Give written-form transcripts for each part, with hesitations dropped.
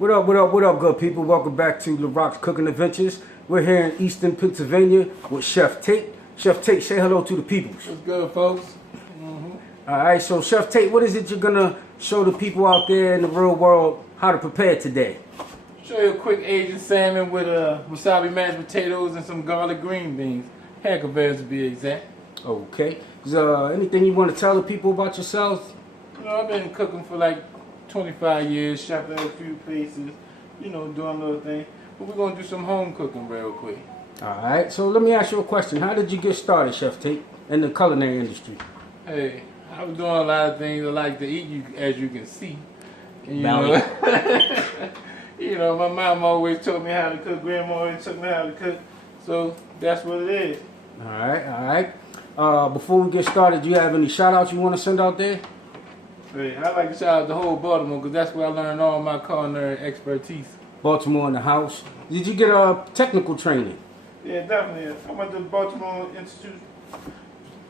What up, good people? Welcome back to Larockscooking Adventures. We're here in Eastern Pennsylvania with Chef Tate. Chef Tate, say hello to the people. What's good, folks? All right, so Chef Tate, what is it you're gonna show the people out there in the real world how to prepare today? Show you a quick Asian salmon with wasabi mashed potatoes and some garlic green beans. Harcots to be exact. Okay. Is anything you want to tell the people about yourselves? You know, I've been cooking for like 25 years, shopping at a few places, you know, doing little things. But we're gonna do some home cooking real quick. All right. So let me ask you a question. How did you get started, Chef Tate, in the culinary industry? Hey, I was doing a lot of things. I like to eat, as you can see. And, you Bounty. know, you know, my mom always taught me how to cook. Grandma always taught me how to cook. So that's what it is. All right. Before we get started, do you have any shout outs you want to send out there? Hey, I like to shout out the whole Baltimore because that's where I learned all my culinary expertise. Baltimore in the house. Did you get a technical training? Yeah, definitely. I went to the Baltimore Institute.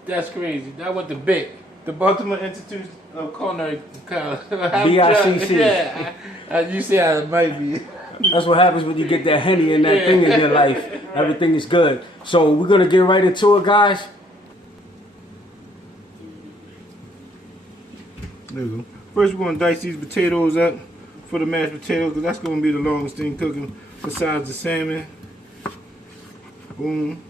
That's crazy. I went to BIC, the Baltimore Institute of Culinary College. BICC. Yeah, you see how it might be. That's what happens when you get that Henny and that thing in your life. Everything is good. So we're going to get right into it, guys. There we go. First, we're going to dice these potatoes up for the mashed potatoes because that's going to be the longest thing cooking besides the salmon. Boom.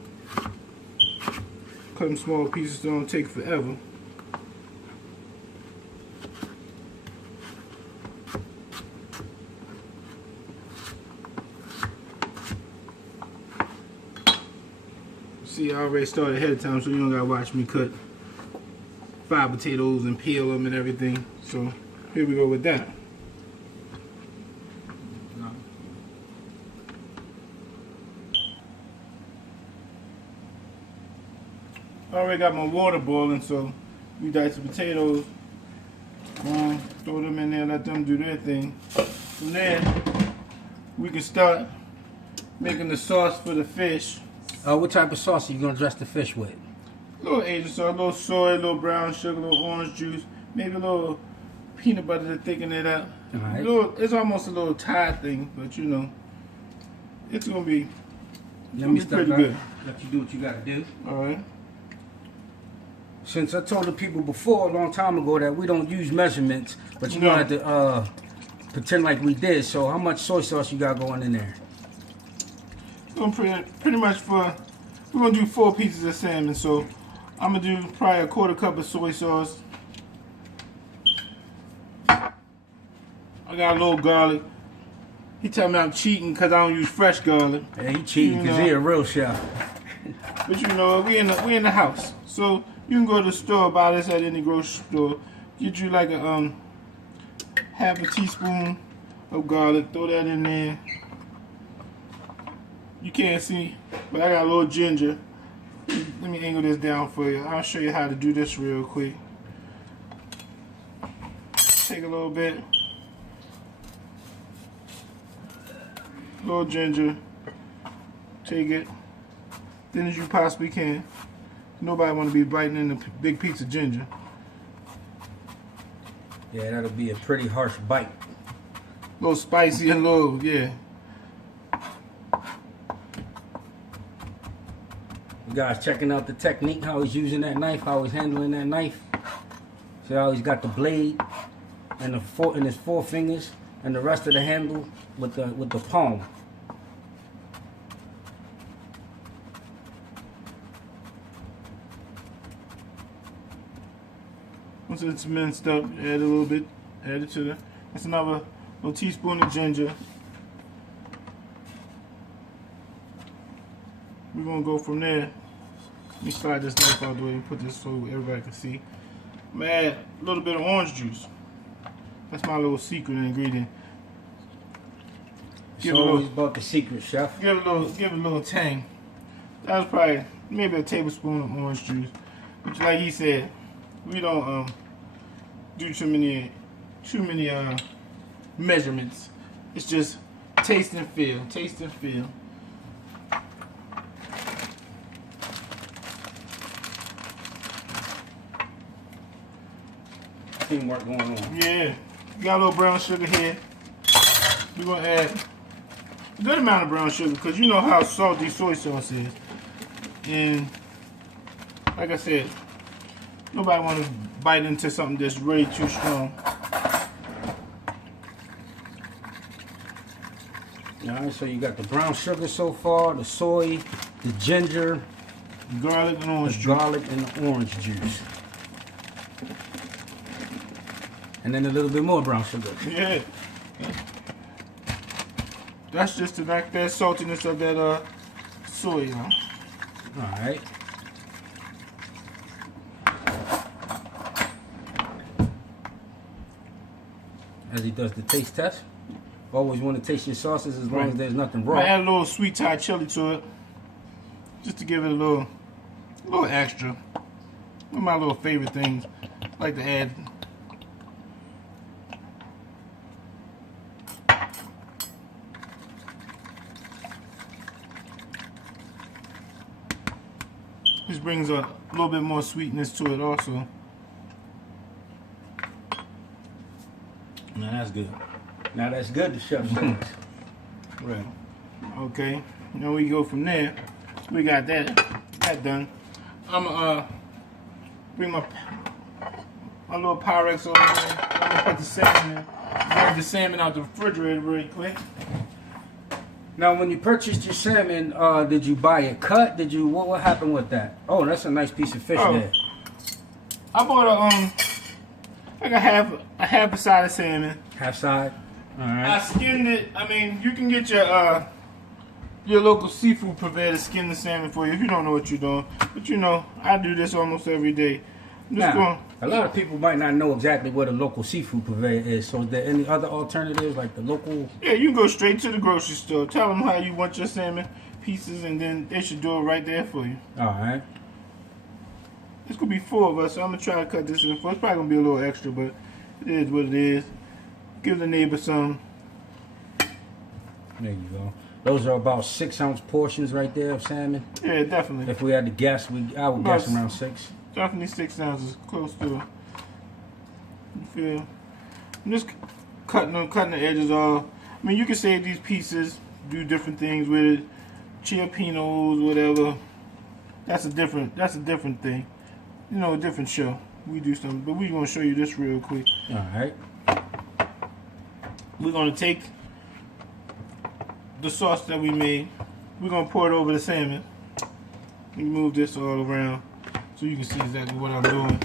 Cut them small pieces so don't take forever. See, I already started ahead of time so you don't got to watch me cut 5 potatoes and peel them and everything. So here we go with that. I already got my water boiling, so we dice the potatoes, throw them in there, let them do their thing. From there, we can start making the sauce for the fish. What type of sauce are you going to dress the fish with? A little Asian sauce, a little soy, a little brown sugar, a little orange juice, maybe a little peanut butter to thicken it up. All right. It's almost a little Thai thing, but you know, it's gonna be, pretty good. Let you do what you got to do. All right. Since I told the people before a long time ago that we don't use measurements, but you're going to have to pretend like we did. So how much soy sauce you got going in there? Pretty much we're gonna do 4 pieces of salmon, so I'm gonna do probably a 1/4 cup of soy sauce. I got a little garlic. He told me I'm cheating because I don't use fresh garlic. Yeah, he cheating because he a real chef. But you know, we in the house, so you can go to the store, buy this at any grocery store. Get you like a half a teaspoon of garlic. Throw that in there. You can't see, but I got a little ginger. Let me angle this down for you. I'll show you how to do this real quick. Take a little bit. A little ginger. Take it. Thin as you possibly can. Nobody want to be biting in a big piece of ginger. Yeah, that'll be a pretty harsh bite. A little spicy and a little, yeah. You guys checking out the technique, how he's using that knife, how he's handling that knife. See how he's got the blade and in his 4 fingers and the rest of the handle with the palm. Once it's minced up, add a little bit, add it to the, that's another little teaspoon of ginger. We're gonna go from there. Let me slide this knife out the way and put this so everybody can see. I'm gonna add a little bit of orange juice. That's my little secret ingredient. It's always about the secret, chef. Give it a little tang. That was probably maybe a tablespoon of orange juice. Which, like he said, we don't do too many measurements. It's just taste and feel. Taste and feel. Teamwork going on. Yeah. Got a little brown sugar here. we're gonna add a good amount of brown sugar because you know how salty soy sauce is. And like I said, nobody want to bite into something that's way too strong. Alright, so you got the brown sugar so far, the soy, the ginger, garlic and orange juice. Garlic and the orange juice. And then a little bit more brown sugar. Yeah. That's just to knock that saltiness of that soy, you know. Alright. As he does the taste test. Always want to taste your sauces as long as there's nothing raw. I add a little sweet Thai chili to it. Just to give it a little extra. One of my little favorite things. I like to add. This brings a little bit more sweetness to it also. Now that's good. Now that's good, the chef says. Right. Okay. Now we go from there. We got that done. I'm gonna bring my little Pyrex over there. I'm gonna put the salmon in. Grab the salmon out the refrigerator really quick. Now, when you purchased your salmon, did you buy it cut? Did you what happened with that? Oh, that's a nice piece of fish there. I bought like a half a side of salmon. Half side. All right. I skinned it. I mean, you can get your local seafood purveyor to skin the salmon for you if you don't know what you're doing. But you know, I do this almost every day. A lot of people might not know exactly what a local seafood purveyor is. So is there any other alternatives like the local? Yeah, you can go straight to the grocery store. Tell them how you want your salmon pieces, and then they should do it right there for you. All right. This could be 4 of us, so I'm gonna try to cut this in 4. It's probably gonna be a little extra, but it is what it is. Give the neighbor some. There you go. Those are about 6-ounce portions right there of salmon. Yeah, definitely. If we had to guess, I would guess around 6. Definitely 6 ounces, close to it. You feel? I'm just cutting the edges off. I mean, you can save these pieces, do different things with it, chiapinos, whatever. That's a different thing. You know, a different show. We do something, but we're gonna show you this real quick. All right. We're gonna take the sauce that we made. We're gonna pour it over the salmon. Let me move this all around so you can see exactly what I'm doing.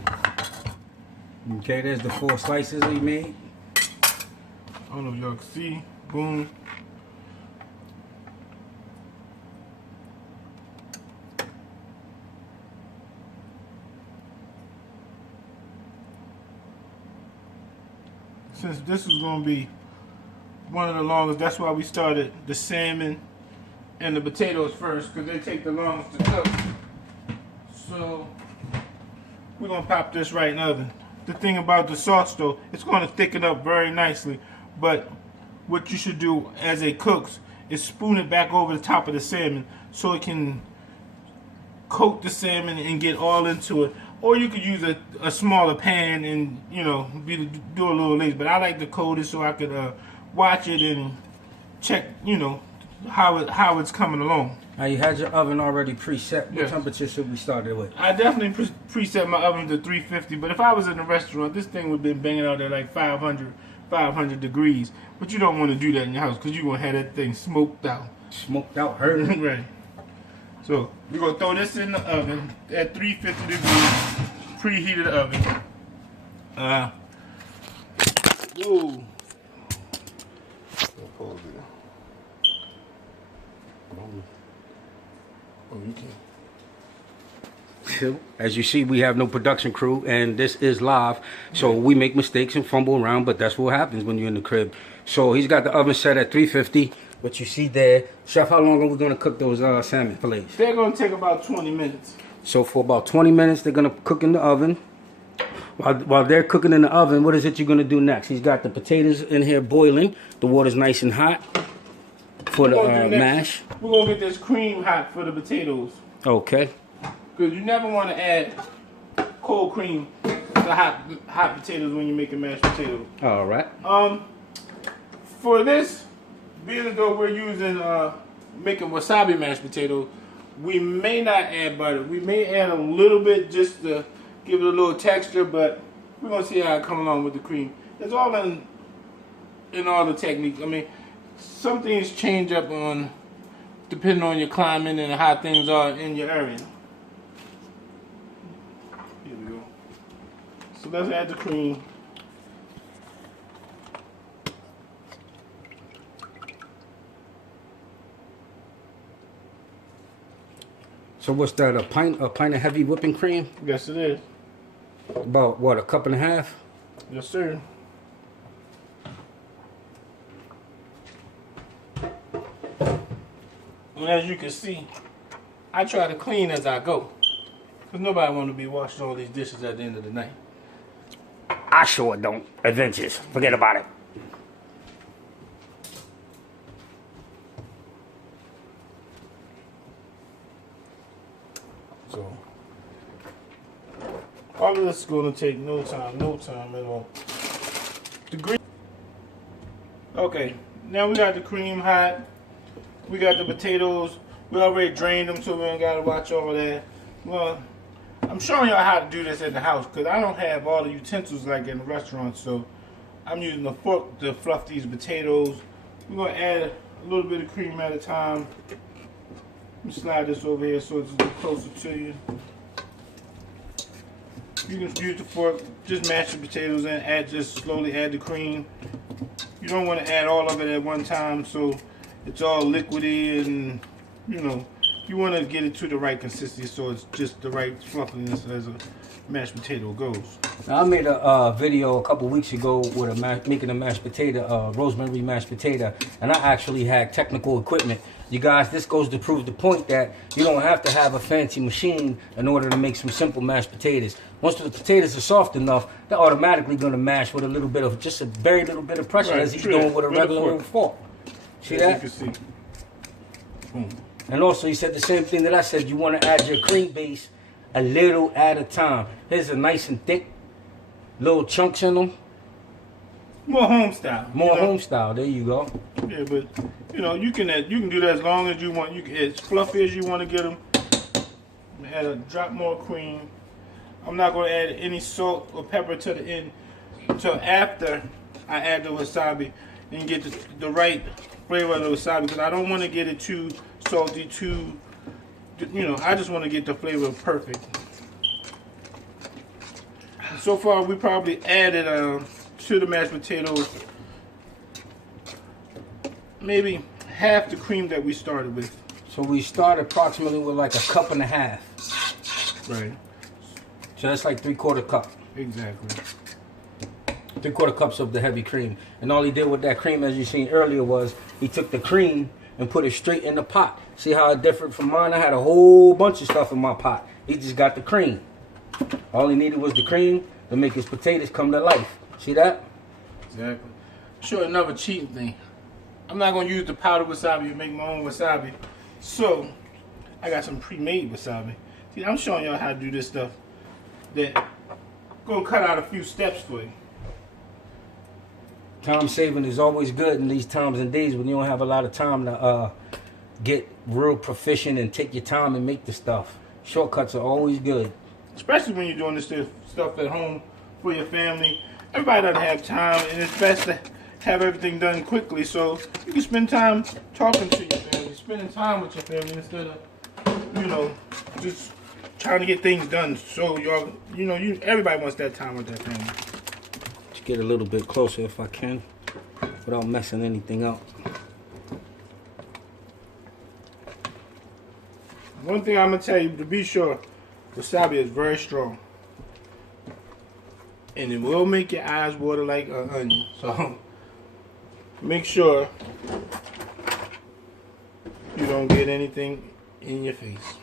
Okay, there's the 4 slices we made. I don't know if y'all can see. Boom. Since this is going to be one of the longest, that's why we started the salmon and the potatoes first, because they take the longest to cook. So we're going to pop this right in the oven. The thing about the sauce though, it's going to thicken up very nicely, but what you should do as it cooks is spoon it back over the top of the salmon so it can coat the salmon and get all into it. Or you could use a smaller pan and, you know, do a little later. But I like to coat it so I could watch it and check, you know, how it's coming along. Now you had your oven already preset. What Yes. temperature should we start it with? I definitely preset my oven to 350. But if I was in a restaurant, this thing would have been banging out at like 500 degrees. But you don't want to do that in your house because you're going to have that thing smoked out. Smoked out, hurting. Right. So we're going to throw this in the oven at 350 degrees, preheated oven. Whoa. Pause it. Oh, you can. As you see, we have no production crew, and this is live, so we make mistakes and fumble around, but that's what happens when you're in the crib. So he's got the oven set at 350. What you see there. Chef, how long are we going to cook those salmon fillets? They're going to take about 20 minutes. So for about 20 minutes, they're going to cook in the oven. While they're cooking in the oven, what is it you're going to do next? He's got the potatoes in here boiling. The water's nice and hot for the mash. We're going to get this cream hot for the potatoes. Okay. Because you never want to add cold cream to hot potatoes when you're making mashed potatoes. All right. For this, being as though we're using making wasabi mashed potatoes, we may not add butter. We may add a little bit just to give it a little texture, but we're gonna see how it comes along with the cream. It's all in all the techniques. I mean, some things change up on depending on your climate and how things are in your area. Here we go. So let's add the cream. So what's that? A pint of heavy whipping cream? Yes, it is. About what? A cup and a half? Yes, sir. And as you can see, I try to clean as I go, because nobody want to be washing all these dishes at the end of the night. I sure don't. Adventures. Forget about it. So, all of this is going to take no time at all. The green. Okay, now we got the cream hot. We got the potatoes. We already drained them, so we don't got to watch all of that. Well, I'm showing y'all how to do this at the house, because I don't have all the utensils like in the restaurant, so I'm using a fork to fluff these potatoes. We're going to add a little bit of cream at a time. Let me slide this over here so it's a little closer to you. You can use the fork, just mash the potatoes in, just slowly add the cream. You don't want to add all of it at one time, so it's all liquidy, and you know, you want to get it to the right consistency so it's just the right fluffiness as a mashed potato goes. Now, I made a video a couple weeks ago with making a mashed potato, rosemary mashed potato, and I actually had technical equipment. You guys, this goes to prove the point that you don't have to have a fancy machine in order to make some simple mashed potatoes. Once the potatoes are soft enough, they're automatically going to mash with a little bit of, just a very little bit of pressure, right, as he's doing with a regular fork. See that? You can see. Boom. And also, he said the same thing that I said. You want to add your cream base a little at a time. Here's a nice and thick, little chunks in them. More home style. More home style. There you go. Yeah, but you know, you can do that as long as you want. You can, as fluffy as you want to get them. Add a drop more cream. I'm not going to add any salt or pepper to the end until after I add the wasabi and get the right flavor of the wasabi, because I don't want to get it too salty, too, you know, I just want to get the flavor perfect. So far, we probably added to the mashed potatoes maybe half the cream that we started with. So we started approximately with like a cup and a half. Right. So that's like 3/4 cup. Exactly. 3/4 cups of the heavy cream. And all he did with that cream, as you seen earlier, was he took the cream and put it straight in the pot. See how it differed from mine? I had a whole bunch of stuff in my pot. He just got the cream. All he needed was the cream to make his potatoes come to life. See that? Exactly. Sure, another cheating thing. I'm not going to use the powdered wasabi to make my own wasabi. So, I got some pre-made wasabi. See, I'm showing y'all how to do this stuff. That going to cut out a few steps for you. Time saving is always good in these times and days when you don't have a lot of time to get real proficient and take your time and make the stuff. Shortcuts are always good. Especially when you're doing this stuff at home for your family. Everybody doesn't have time, and it's best to have everything done quickly so you can spend time talking to your family, spending time with your family instead of, you know, just trying to get things done. So y'all, you know, everybody wants that time with their family. Just get a little bit closer if I can, without messing anything up. One thing I'm gonna tell you, to be sure, wasabi is very strong, and it will make your eyes water like an onion. So make sure you don't get anything in your face.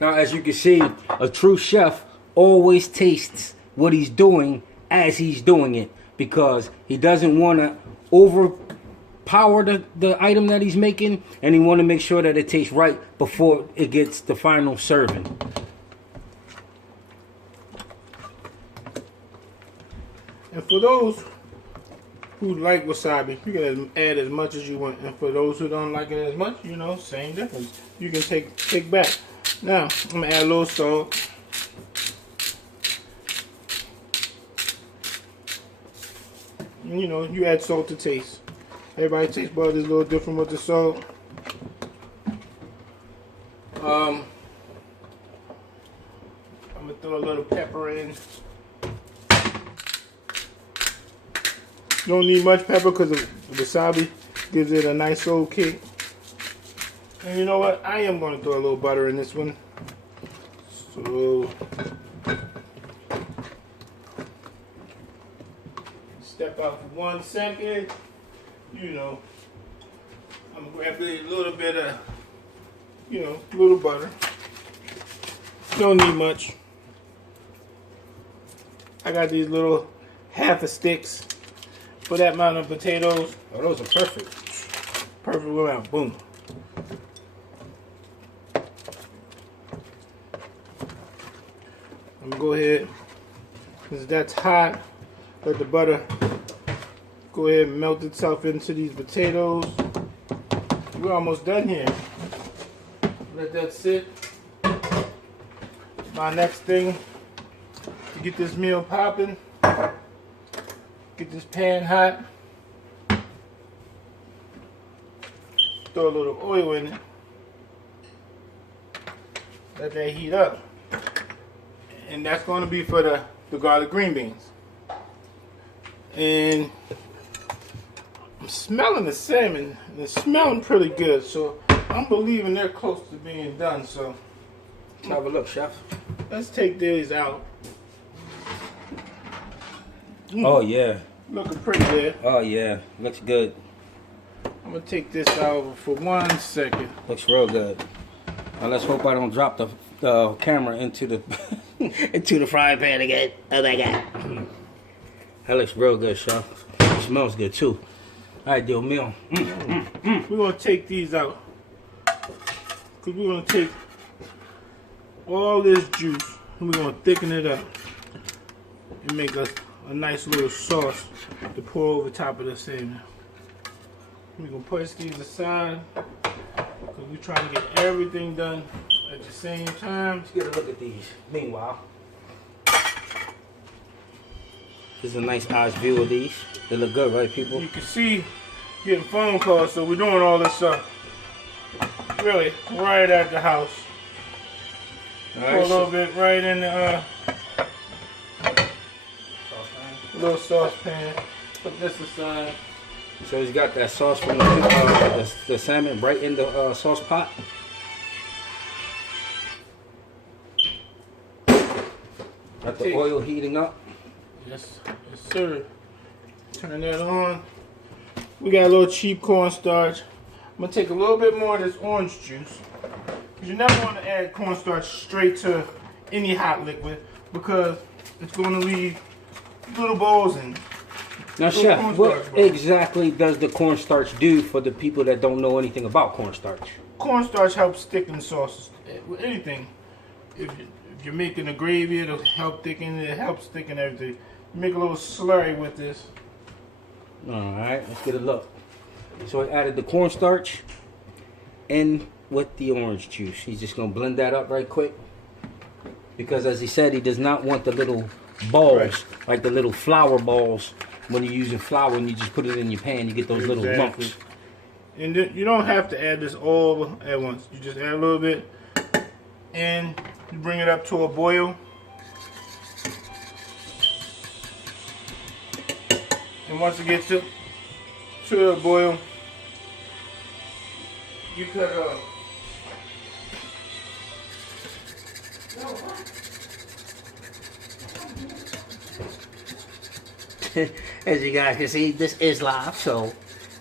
Now, as you can see, a true chef always tastes what he's doing as he's doing it, because he doesn't want to overpower the item that he's making, and he want to make sure that it tastes right before it gets the final serving. And for those who like wasabi, you can add as much as you want. And for those who don't like it as much, you know, same difference. You can take back. Now, I'm going to add a little salt. You know, you add salt to taste. Everybody taste buds is a little different with the salt. I'm gonna throw a little pepper in. You don't need much pepper because the wasabi gives it a nice little kick. And you know what? I am gonna throw a little butter in this one. So step out for 1 second. You know, I'm gonna grab a little bit of, you know, little butter. Don't need much. I got these little half a sticks for that amount of potatoes. Oh, those are perfect. Perfect amount. Boom. I'm gonna go ahead, because that's hot. Let the butter go ahead and melt itself into these potatoes. We're almost done here. Let that sit. My next thing to get this meal popping, get this pan hot, throw a little oil in it, let that heat up. And that's going to be for the garlic green beans. And I'm smelling the salmon, and it's smelling pretty good, so I'm believing they're close to being done. So let's have a look, chef. Let's take these out. Oh yeah, looking pretty good. Oh yeah, looks good. I'm gonna take this out for 1 second. Looks real good. Now let's hope I don't drop the camera into the into the frying pan again. Oh my god. That looks real good, chef. It smells good too. Ideal meal. We're gonna take these out, because we're gonna take all this juice and we're gonna thicken it up and make us a nice little sauce to pour over top of the salmon. We're gonna push these aside because we're trying to get everything done at the same time. Let's get a look at these. Meanwhile, this is a nice eyes view of these. They look good, right, people? You can see getting phone calls, so we're doing all this stuff really right at the house. Pour a little bit right in the little saucepan. Put this aside. So he's got that sauce from the salmon right in the sauce pot. Got the oil heating up. Yes, yes sir. Turn that on. We got a little cheap cornstarch. I'm gonna take a little bit more of this orange juice. Because you never want to add cornstarch straight to any hot liquid, because it's going to leave little balls in. Now, chef, what exactly does the cornstarch do for the people that don't know anything about cornstarch? Cornstarch helps thicken sauces. With anything. If you're making a gravy, it'll help thicken it. It helps thicken everything. You make a little slurry with this. Alright, let's get a look. So I added the cornstarch in with the orange juice. He's just going to blend that up right quick. Because as he said, he does not want the little balls, like the little flour balls. When you're using flour and you just put it in your pan, you get those little lumps. And you don't have to add this all at once. You just add a little bit and you bring it up to a boil. And once it gets to a boil, you cut As you guys can see, this is live, so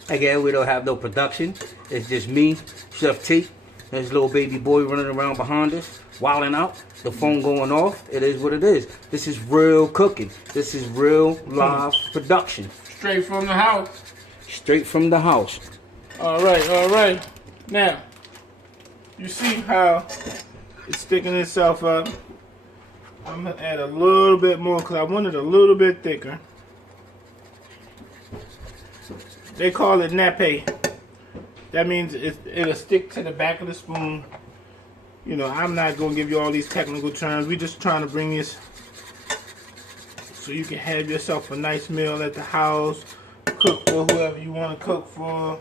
again, we don't have no production. It's just me, Chef Tate, and this little baby boy running around behind us, wilding out, the phone going off. It is what it is. This is real cooking. This is real live production. Straight from the house. Straight from the house. All right. Now, you see how it's sticking itself up. I'm going to add a little bit more because I want it a little bit thicker. They call it nappe. That means it'll stick to the back of the spoon. You know, I'm not going to give you all these technical terms. We're just trying to bring this so you can have yourself a nice meal at the house. Cook for whoever you want to cook for.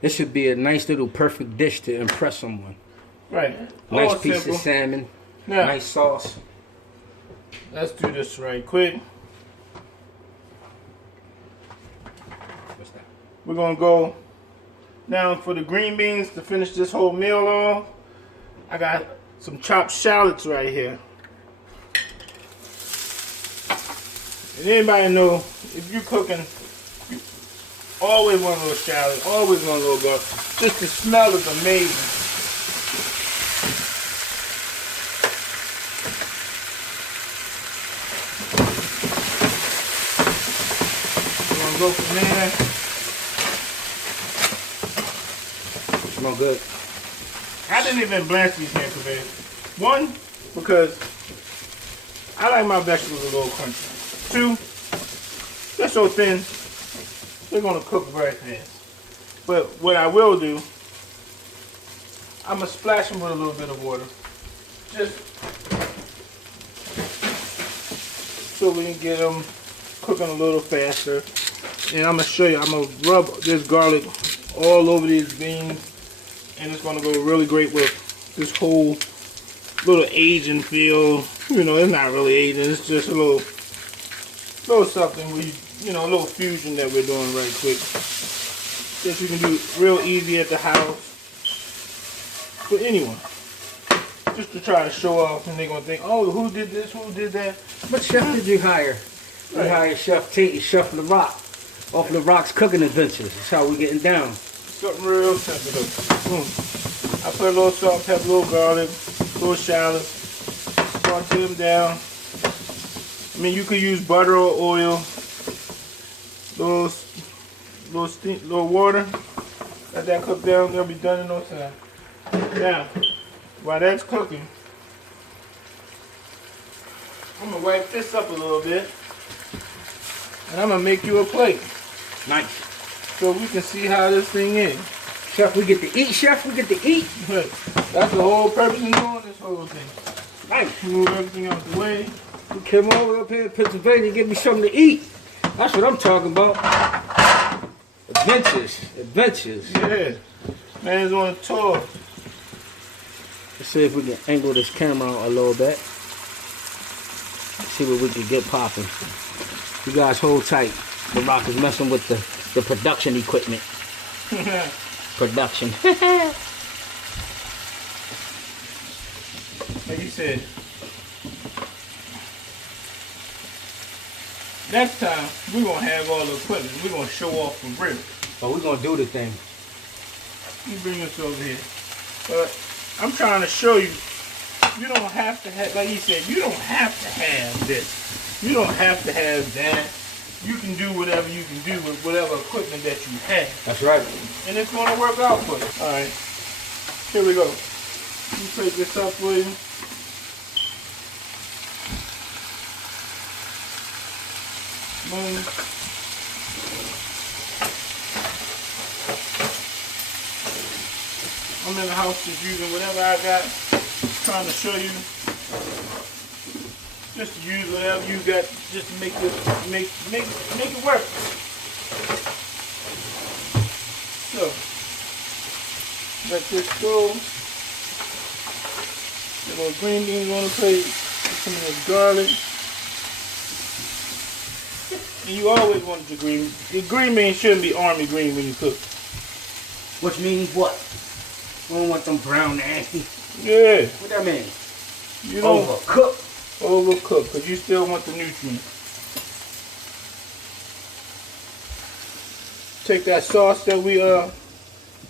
This should be a nice little perfect dish to impress someone. Right. Nice All piece simple. of salmon. Now, Nice sauce. let's do this right quick. What's that? We're going to go now for the green beans to finish this whole meal off. I got some chopped shallots right here. And anybody know, if you're cooking, you always want a little shallot, always want a little garlic. Just the smell is amazing. We're going to go from there. Smell good. I didn't even blanch these here today. One, because I like my vegetables a little crunchy. Two, they're so thin, they're gonna cook very fast. But what I will do, I'm gonna splash them with a little bit of water. Just so we can get them cooking a little faster. And I'm gonna show you, I'm gonna rub this garlic all over these beans. And it's gonna go really great with this whole little Asian feel. You know, it's not really Asian, it's just a little something you know, a little fusion that we're doing right quick. That you can do real easy at the house. For anyone. Just to try to show off, and they're gonna think, oh, who did this, who did that? What chef did you hire? We hired Chef Tate and Chef Larocks off Larockscooking Adventures. That's how we're getting down. Something real simple though. I put a little salt, pepper, a little garlic, a little shallot, saute them down. I mean, you could use butter or oil, little water. Let that cook down. They'll be done in no time. Now, while that's cooking, I'm gonna wipe this up a little bit, and I'm gonna make you a plate. Nice. So we can see how this thing is. Chef, we get to eat, Chef, we get to eat. That's the whole purpose of doing this whole thing. Nice. Move everything out the way. You came all the way up here to Pennsylvania to give me something to eat. That's what I'm talking about. Adventures. Adventures. Yeah. Man's on a tour. Let's see if we can angle this camera out a little bit. See what we can get popping. You guys hold tight. The Rock is messing with the production equipment. Production. Like you said, next time we're gonna have all the equipment. We're gonna show off for real. But we're gonna do the thing. Let me bring this over here. But I'm trying to show you, you don't have to have, like you said, you don't have to have this. You don't have to have that. You can do whatever you can do with whatever equipment that you have. That's right. And it's going to work out for you. Alright, here we go. Let me take this up for you. Boom. I'm in the house just using whatever I got. Trying to show you. Just use whatever you got, just to make this make it work. So let this go. The little green beans on the plate. Some of this garlic. And you always want the green. The green beans shouldn't be army green when you cook. Which means what? We don't want them brown nasty. Yeah. What that mean? You don't overcook. Overcook, because you still want the nutrients. Take that sauce that we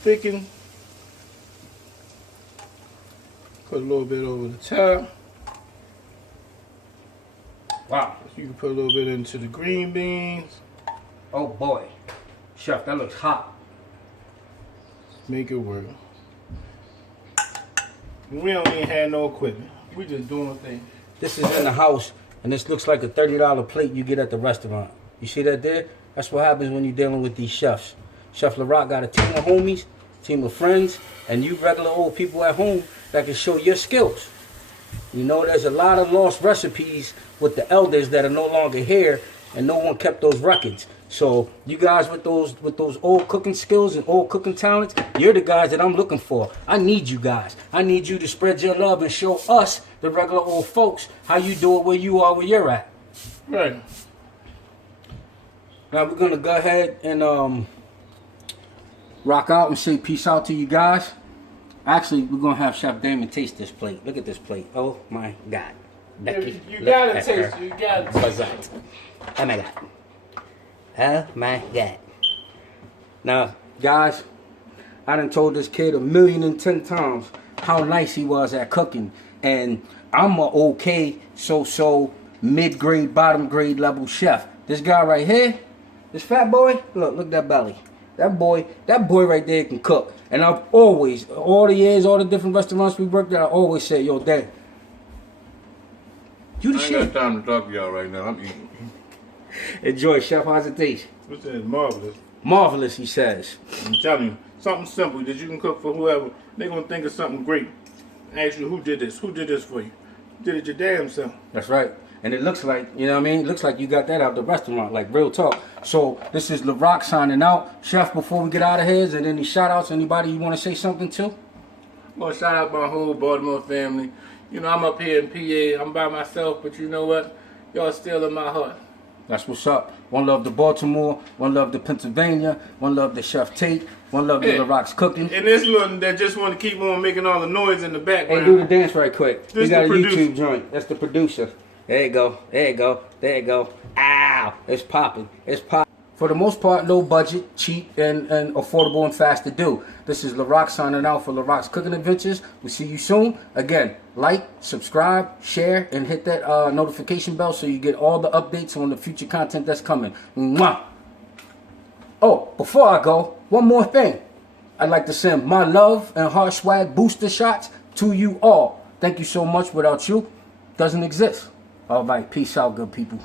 thickened. Put a little bit over the top. Wow. You can put a little bit into the green beans. Oh boy. Chef, that looks hot. Make it work. We don't even have no equipment. We just doing a thing. This is in the house, and this looks like a $30 plate you get at the restaurant. You see that there? That's what happens when you're dealing with these chefs. Chef Larocks got a team of homies, team of friends, and you regular old people at home that can show your skills. You know, there's a lot of lost recipes with the elders that are no longer here, and no one kept those records. So you guys with those old cooking skills and old cooking talents, you're the guys that I'm looking for. I need you guys. I need you to spread your love and show us, the regular old folks, how you do it where you are, where you're at. Right. Now we're gonna go ahead and rock out and say peace out to you guys. Actually, we're gonna have Chef Damon taste this plate. Look at this plate. Oh my God. Becky, You gotta taste it. You gotta taste it. Oh my God. Oh my God. Now, guys, I done told this kid 1,010,000 times how nice he was at cooking. And I'm a okay, so mid-grade, bottom grade level chef. This guy right here, this fat boy, look at that belly. That boy right there can cook. And I've always, all the years, all the different restaurants we worked at, I always said, yo, Dad, you the I shit. ain't got time to talk to y'all right now. I'm eating. Enjoy, Chef. How's it taste? This is marvelous. Marvelous, he says. I'm telling you, something simple that you can cook for whoever. They're gonna think of something great. Ask you who did this? Who did this for you? Did it your damn self. That's right. And it looks like, you know what I mean? It looks like you got that out the restaurant, like real talk. So this is Larocks signing out. Chef, before we get out of here, is there any shout outs? Anybody you want to say something to? I'm gonna shout out my whole Baltimore family. You know, I'm up here in PA. I'm by myself, but you know what? Y'all still in my heart. That's what's up. One love to Baltimore, one love to Pennsylvania, one love to Chef Tate, one love to Larockscooking. And this one that just want to keep on making all the noise in the background. Hey, do the dance right quick. This We got a the producer. YouTube joint. That's the producer. There you go. There you go. There you go. Ow! It's popping. It's popping. For the most part, low budget, cheap, and affordable and fast to do. This is Larocks signing out for Larock's Cooking Adventures. We'll see you soon. Again, like, subscribe, share, and hit that notification bell so you get all the updates on the future content that's coming. Mwah! Oh, before I go, one more thing. I'd like to send my love and heart swag booster shots to you all. Thank you so much. Without you, doesn't exist. All right, peace out, good people.